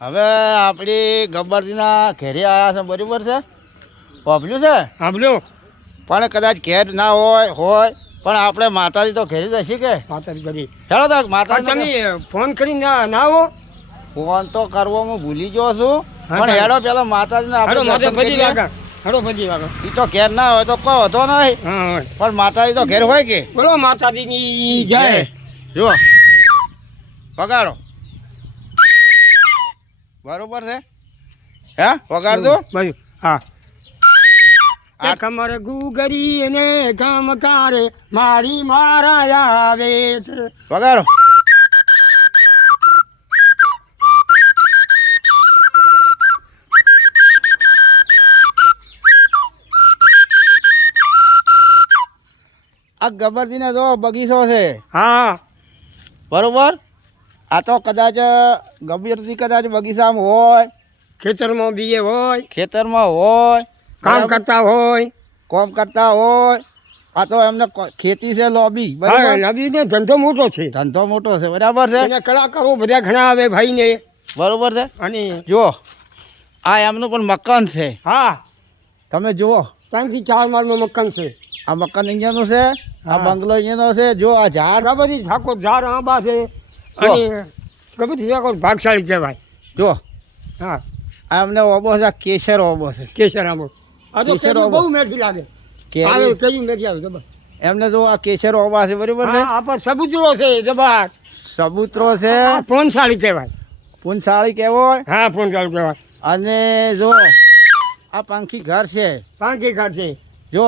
હવે આપણી ગબ્બરજીના ઘેરે આવ્યા છે બરાબર છે વાપર્યું છે સાંભળ્યો પણ કદાચ ઘેર ના હોય પણ આપણે માતાજી તો ઘેરી જશે કે માતાજી કરી ચાલો તો માતાજી તમે ફોન કરી ના આવો ફોન તો કરવો હું ભૂલી ગયો છું પણ હેડો પેલો માતાજીને આપણે હડો બધી વાગો એ તો ઘેર ના હોય તો કોઈ વધો નહીં હા પણ માતાજી તો ઘેર હોય કે બોલો માતાજીની જય જો પગાડો બરોબર છે હે પગાડ દો ભાઈ હા આ કમર ગુગરી ને ગમકારે મારી મારા આવે છે પગાડો આ ગબ્બરજીને જો બગીચો છે હા બરોબર આ તો કદાચ ગબ્બરજી કદાચ બગીચામાં હોય ખેતરમાં બીએ હોય ખેતરમાં હોય કામ કરતા હોય કોમ કરતા હોય આ તો એમને ખેતી છે લોબી બરાબર નબીને ધંધો મોટો છે ધંધો મોટો છે બરાબર છે અને કલાકારો બધા ઘણા આવે ભાઈને બરોબર છે અને જુઓ આ એમનું પણ મકાન છે હા તમે જુઓ 3 થી 4 માળનું મકાન છે આ મકાન અહીંયાનું છે આ બંગલો અહીંયાનો છે જો આ ઝાડ બધી ઠાકોર ઝાડ આંબા છે અને બધી ઠાકોર ભાગશાળી કહેવાય જો હા આ એમને ઓબો છે આ કેસર ઓબો છે કેસર આંબો આ તો કેસર કેરી આંબો. બહુ મેઠી લાગે કેરી. આવે કેરી મેઠી આવે જબર એમને જો આ કેસર ઓબા છે બરાબર છે હા આ પર સબૂતરો છે જબર સબૂતરો છે આ પોનસાળી કહેવાય પૂનસાળી કેવો હોય હા પોનસાળી કહેવાય અને જો આ પંખી ઘર છે પાંકી ઘર છે જો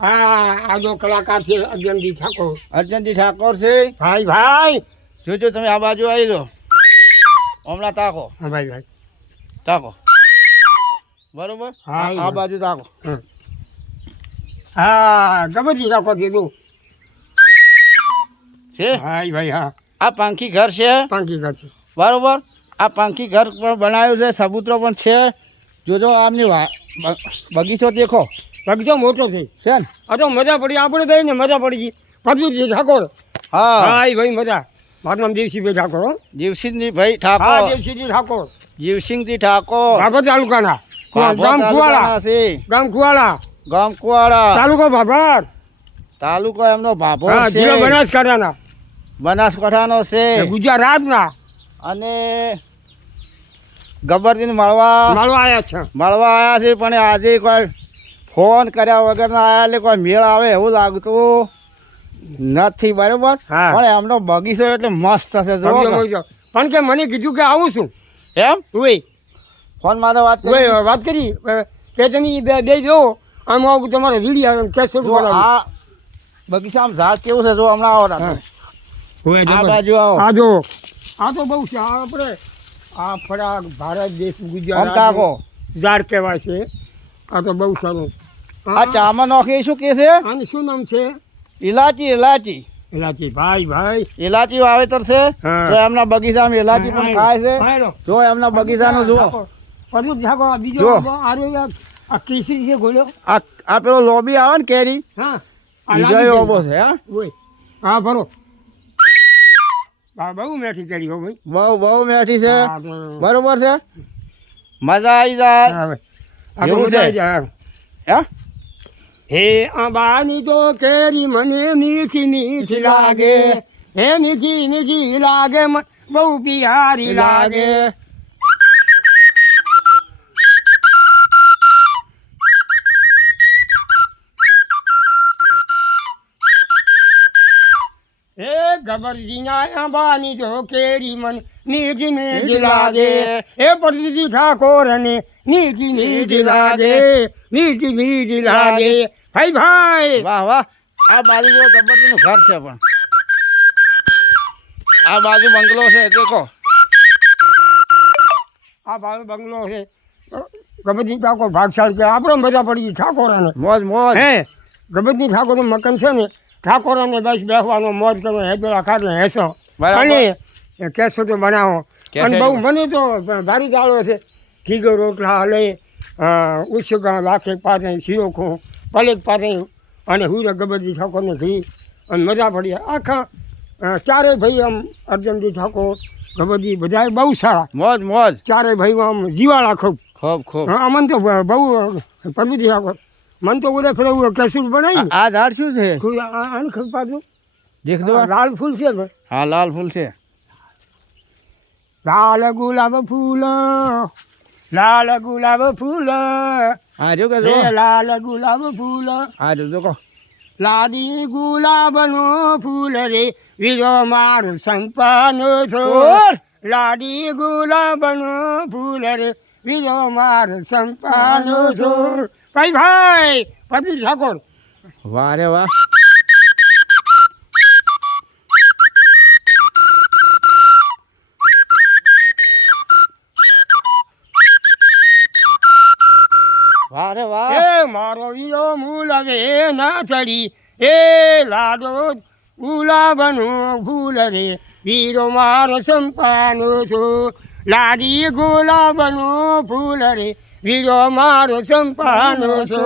આ જો કલાકાર છે અર્જનજી ઠાકોર અર્જનજી ઠાકોર છે ભાઈ ભાઈ જોજો તમે આ બાજુ આવી જાઓ હમણાં તાકો હા ભાઈ ભાઈ તાકો બરોબર હા, આ બાજુ તાકો હમ. હા ગમતી ઠાકોર કીધું છે ભાઈ ભાઈ હા આ પંખી ઘર છે પાંકી ઘર છે બરોબર આ પંખી ઘર પણ બનાવ્યું છે સબૂતરો પણ છે જોજો આમની બગીચો દેખો બગીચો મોટો છે છે ને આ તો મજા પડી આપણે બે ને મજા પડી ગઈ પદવીજી ઠાકોર હા ભાઈ ભાઈ મજા મારું નામ દેવસિંહભાઈ ઠાકોર હો જીવસિંહજી ભાઈ હા ઠાકોર દેવસિંહજી ઠાકોર જીવસિંહજી ઠાકોર ભાભર તાલુકાના ભાભર ગામ કુવાડા તાલુકાના છે ગામ કુવાડા ગામ કુવાડા તાલુકો ભાભર તાલુકો એમનો ભાભોર હા છે જિલ્લો બનાસકાંઠાના બનાસકાંઠાનો છે ગુજરાતના અને ગબ્બરજીને મળવા મળવા આવ્યા છે આવ્યા છે પણ આજે કોઈ ફોન કર્યા વગરના આવ્યા એટલે કોઈ મેળ આવે એવું લાગતું નથી બરોબર હા. પણ એમનો બગીચો એટલે મસ્ત હશે જો પણ કે મને કીધું કે આવું છું એમ ઓય ફોન માં વાત કરી ઓય વાત કરી કે તમે બે જો આમ આવું તમારો વિડીયો કેસેટ જો આ બગીચામાં ઝાડ કેવું છે જો હમણાં આવો રાત્રે. આ બાજુ આવો આ જો આ તો બહુ છે આ આપણે આ ફળા ભારત દેશ આમ ગુજરાત તાકો ઝાડ કહેવાય છે આ તો બહુ સારું આ ચામાં નાખી શું કે છે આનું શું નામ છે ઇલાચી ઇલાચી એલાચી ભાઈ ભાઈ ઇલાચી વાવેતર છે હા. તો એમના બગીચામાં ઇલાચી પણ ખાય છે ભાઈલો. જો એમના બગીચાનું જુઓ પદું ઠાકોર આ બીજો જો. આ કેસરી છે ગોળ્યો આ પેલો લોબી આવે ને કેરી હા બીજો ઓબો છે હા ઓય હા ભરો હા બહુ મેઠી કરી હો ભાઈ બહુ મેઠી છે હા, તો- બરોબર છે મજા આવી જાય હા, ભાઈ. આ તો એવું મજા છે? આવી જાય. હે હે અંબાની તો કેરી મને મીઠી મીઠી લાગે હે મીઠી મીઠી લાગે બહુ પિયારી લાગે હે ગબરજીના અંબાની તો કેરી મને મીઠી મીઠી લાગે હે પરદેશી ઠાકોર અને મીઠી મીઠી લાગે મીઠી મીઠી લાગે ભાઈ ભાઈ વાહ વાહ આ બાજુ જો ગબ્બરજીનું ઘર છે પણ આ બાજુ બંગલો છે દેખો આ બાજુ બંગલો છે ગબરજી ઠાકોર ભાગશાળી છે આપણે મજા પડી ગઈ ઠાકોરાને મોજ મોજ હે ગબરજી ઠાકોરનું મકાન છે ને ઠાકોરાને બસ બેસવાનો મોજ કરો હેદોળા ખાતે હેસો બરાબર. અને કેસો તો બનાવો કેસેટ. અને બહુ મને તો ભારી ચાલો છે ઘીગો રોટલા હલે ઉછગા લાખે પાતે શીરો ખો પલેટ પાતે અને હુર ગબરજી ઠાકોરને ઘી અને મજા પડી આખા ચારેય ભાઈ આમ અર્જનજી ઠાકોર ગબરજી બધા બહુ સારા મોજ મોજ ચારે ભાઈ આમ જીવાળા ખૂબ ખૂબ ખૂબ હા અમન તો બહુ પરબુજી રાખો મન તો ઓલે ફેરવું કેસુર બનાવી ને આ ઝાડ શું છે આને ખપાતું દેખ દો લાલ ફૂલ છે ભાઈ હા લાલ ફૂલ છે લાલ ગુલાબ ફૂલ લાલ ગુલાબ ફૂલ હા જો કે જો હે લાલ ગુલાબ ફૂલ હા જો કહો લાદી ગુલાબનું ફૂલ રે વીરો મારું સંપાનો છો ઓર! લાદી ગુલાબનું ફૂલ રે વીરો મારું સંપાનો છો ભાઈ ભાઈ પતિ ઠાકોર વાહ રે વાહ વાહ રે વાહ એ મારો વીરો મૂલ રે ના ચડી એ લાડો ગુલાબનું ફૂલ રે વીરો મારો સંપાનો છો લાડી ગુલાબનું ફૂલ રે વીરો મારો સંપાનો છો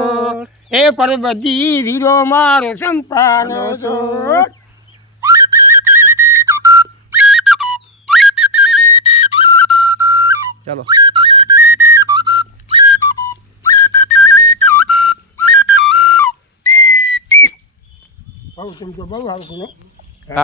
એ પરબધી વીરો મારો સંપાનો છો ચાલો બહુ બહુ આવતું